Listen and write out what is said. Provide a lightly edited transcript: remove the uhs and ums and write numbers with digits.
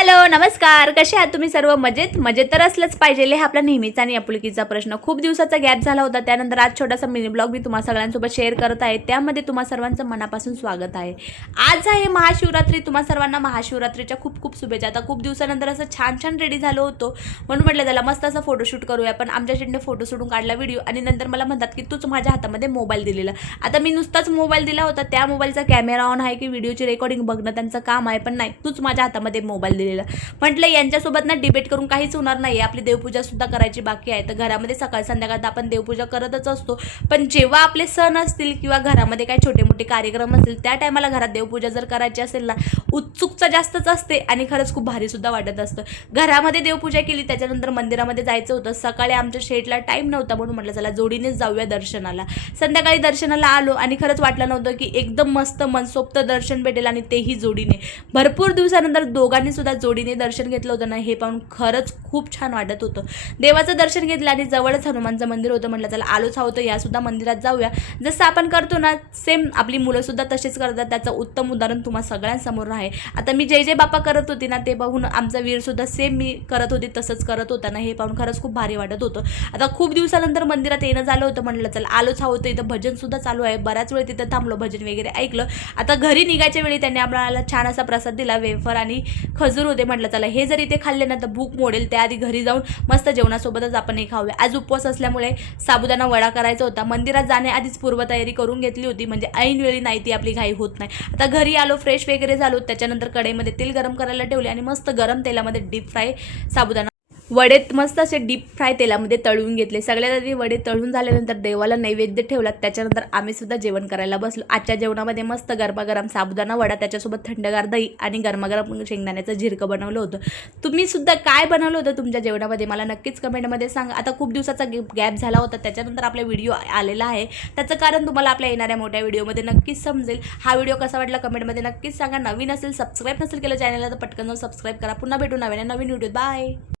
Hello नमस्कार, कसे आहात तुम्ही सर्व? मजेत मजेत तर असलंच पाहिजे हे आपला नेहमीचा आणि आपुलकीचा प्रश्न. खूप दिवसाचा गॅप झाला होता, त्यानंतर आज छोटासा मिनी ब्लॉग मी तुम्हा सगळ्यांसोबत शेअर करत आहे. त्यामध्ये तुम्हा सर्वांचं मनापासून स्वागत आहे. आज आहे महाशिवरात्री. तुम्हा सर्वांना महाशिवरात्रीच्या खूप खूप शुभेच्छा. आता खूप दिवसानंतर असं छान छान रेडी झालो होतो, म्हणून म्हटलं त्याला मस्त असं फोटोशूट करूया. पण आमच्या शेटने फोटो शूटून काढला व्हिडिओ आणि नंतर मला म्हणतात की तूच माझ्या हातामध्ये मोबाईल दिलेला. आता मी नुसताच मोबाईल दिला होता, त्या मोबाईलचा कॅमेरा ऑन आहे की व्हिडिओची रेकॉर्डिंग बघणं त्यांचं काम आहे, पण नाही, तूच माझ्या हातामध्ये मोबाईल दिलेला. म्हटलं यांच्यासोबत ना डिबेट करून काहीच होणार नाही. आपली देवपूजा सुद्धा करायची बाकी आहे. तर घरामध्ये सकाळ संध्याकाळ आपण देवपूजा करतच असतो, पण जेव्हा आपले सण असतील किंवा घरामध्ये काही छोटे मोठे कार्यक्रम असतील त्या टायमाला घरात देवपूजा जर करायची असेल ना, उत्सुकता जास्तच असते आणि खरंच खूप भारी सुद्धा वाटत असतं. घरामध्ये देवपूजा केली, त्याच्यानंतर मंदिरामध्ये जायचं होतं. सकाळी आमच्या शेटला टाईम नव्हता, म्हणून म्हटलं चला जोडीनेच जाऊया दर्शनाला. संध्याकाळी दर्शनाला आलो आणि खरंच वाटलं नव्हतं की एकदम मस्त मनसोक्त दर्शन भेटेल आणि तेही जोडीने. भरपूर दिवसानंतर दोघांनी सुद्धा जोडीने दर्शन घेतलं होतं ना, हे पाहून खरंच खूप छान वाटत होतं. देवाचं दर्शन घेतलं आणि जवळच हनुमानचं मंदिर होतं. म्हटलं चला आलोच आहोत या सुद्धा मंदिरात जाऊया. जसं आपण करतो ना सेम आपली मुलं सुद्धा तसेच करतात. त्याचं उत्तम उदाहरण तुम्हा सगळ्यांसमोर आहे. आता मी जय जय बाप्पा करत होती ना, ते पाहून आमचा वीर सुद्धा सेम मी करत होती तसंच करत होता ना, हे पाहून खरंच खूप भारी वाटत होतं. आता खूप दिवसानंतर मंदिरात येणं झालं होतं. म्हटलं चला आलोच आहोत. इथं भजन सुद्धा चालू आहे. बऱ्याच वेळ तिथं थांबलो, भजन वगैरे ऐकलं. आता घरी निघायच्या वेळी त्यांनी आपल्याला छान असा प्रसाद दिला. वेफर आणि खजूर होते. म्हटलं चला हे जर इथे खाल्ले ना तर भूक मोडेल, त्याआधी घरी जाऊन मस्त जेवणासोबतच आपण हे खाऊया. आज उपवास असल्यामुळे साबुदाणा वडा करायचा होता. मंदिरात जाण्याआधीच पूर्वतयारी करून घेतली होती, म्हणजे ऐन वेळी नाही ती आपली घाई होत नाही. आता घरी आलो, फ्रेश वगैरे झालो, त्याच्यानंतर कढईमध्ये तेल गरम करायला ठेवले आणि मस्त गरम तेलामध्ये डीप फ्राय साबुदाणा वडे मस्त असे डीप फ्राय तेलामध्ये तळून घेतले. सगळ्यात आधी वडे तळून झाल्यानंतर देवाला नैवेद्य ठेवला. त्याच्यानंतर आम्ही सुद्धा जेवण करायला बसलो. आजच्या जेवणामध्ये मस्त गरमागरम साबुदाणा वडा, त्याच्यासोबत थंडगार दही आणि गरमागरम शेंगदाण्याचं झिरकं बनवलं होतं. तुम्ही सुद्धा काय बनवलं होतं तुमच्या जेवणामध्ये मला नक्कीच कमेंटमध्ये सांगा. आता खूप दिवसाचा गॅप झाला होता, त्याच्यानंतर आपला व्हिडिओ आलेला आहे. त्याचं कारण तुम्हाला आपल्या येणाऱ्या मोठ्या व्हिडिओमध्ये नक्कीच समजेल. हा व्हिडिओ कसा वाटला कमेंटमध्ये नक्कीच सांगा. नवीन असेल, सबस्क्राईब नसेल केलं चॅनलला तर पटकन सबस्क्राईब करा. पुन्हा भेटू नवीन व्हिडिओ. बाय.